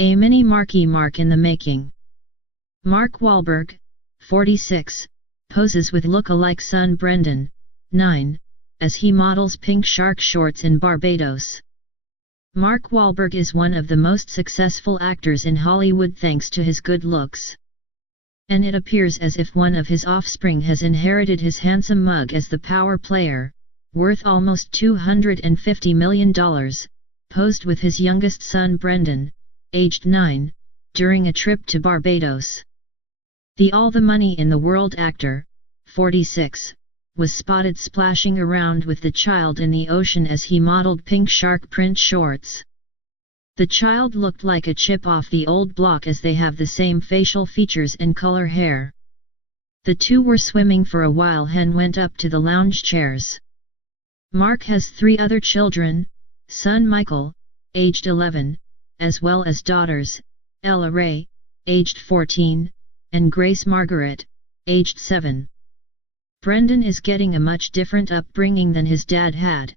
A mini Marky Mark in the making. Mark Wahlberg, 46, poses with look-alike son Brendan, 9, as he models pink shark shorts in Barbados. Mark Wahlberg is one of the most successful actors in Hollywood thanks to his good looks. And it appears as if one of his offspring has inherited his handsome mug as the power player, worth almost $250 million, posed with his youngest son Brendan, aged 9, during a trip to Barbados. The all the money in the world actor, 46, was spotted splashing around with the child in the ocean as he modeled pink shark print shorts. The child looked like a chip off the old block as they have the same facial features and color hair. The two were swimming for a while and went up to the lounge chairs. Mark has 3 other children, son Michael, aged 11, as well as daughters, Ella Ray, aged 14, and Grace Margaret, aged 7. Brendan is getting a much different upbringing than his dad had.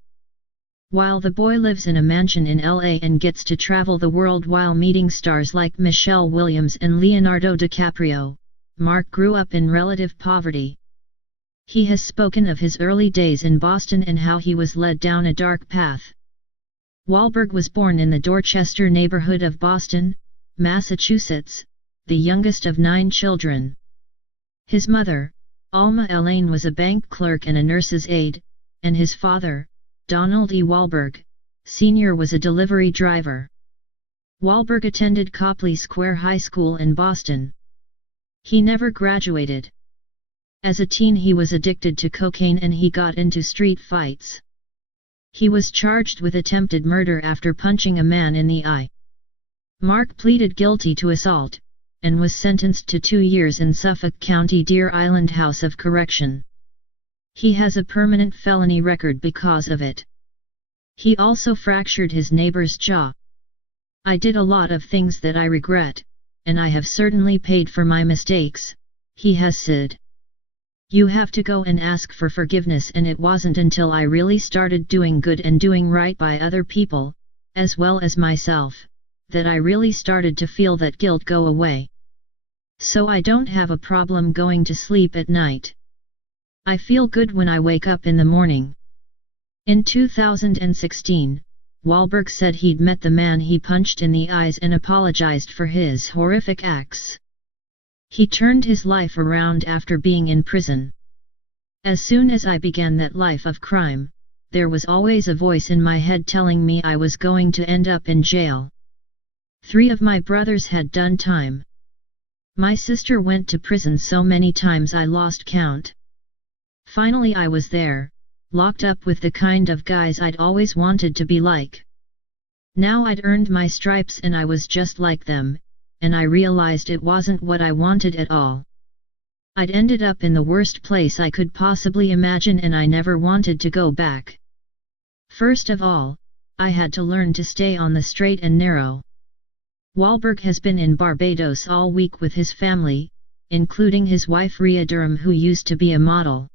While the boy lives in a mansion in LA and gets to travel the world while meeting stars like Michelle Williams and Leonardo DiCaprio, Mark grew up in relative poverty. He has spoken of his early days in Boston and how he was led down a dark path. Wahlberg was born in the Dorchester neighborhood of Boston, Massachusetts, the youngest of 9 children. His mother, Alma Elaine, was a bank clerk and a nurse's aide, and his father, Donald E. Wahlberg, Sr., was a delivery driver. Wahlberg attended Copley Square High School in Boston. He never graduated. As a teen he was addicted to cocaine and he got into street fights. He was charged with attempted murder after punching a man in the eye. Mark pleaded guilty to assault, and was sentenced to 2 years in Suffolk County Deer Island House of Correction. He has a permanent felony record because of it. He also fractured his neighbor's jaw. I did a lot of things that I regret, and I have certainly paid for my mistakes, he has said. You have to go and ask for forgiveness, and it wasn't until I really started doing good and doing right by other people, as well as myself, that I really started to feel that guilt go away. So I don't have a problem going to sleep at night. I feel good when I wake up in the morning. In 2016, Wahlberg said he'd met the man he punched in the eyes and apologized for his horrific acts. He turned his life around after being in prison. As soon as I began that life of crime, there was always a voice in my head telling me I was going to end up in jail. 3 of my brothers had done time. My sister went to prison so many times I lost count. Finally I was there, locked up with the kind of guys I'd always wanted to be like. Now I'd earned my stripes and I was just like them, and I realized it wasn't what I wanted at all. I'd ended up in the worst place I could possibly imagine and I never wanted to go back. First of all, I had to learn to stay on the straight and narrow. Wahlberg has been in Barbados all week with his family, including his wife Rhea Durham, who used to be a model.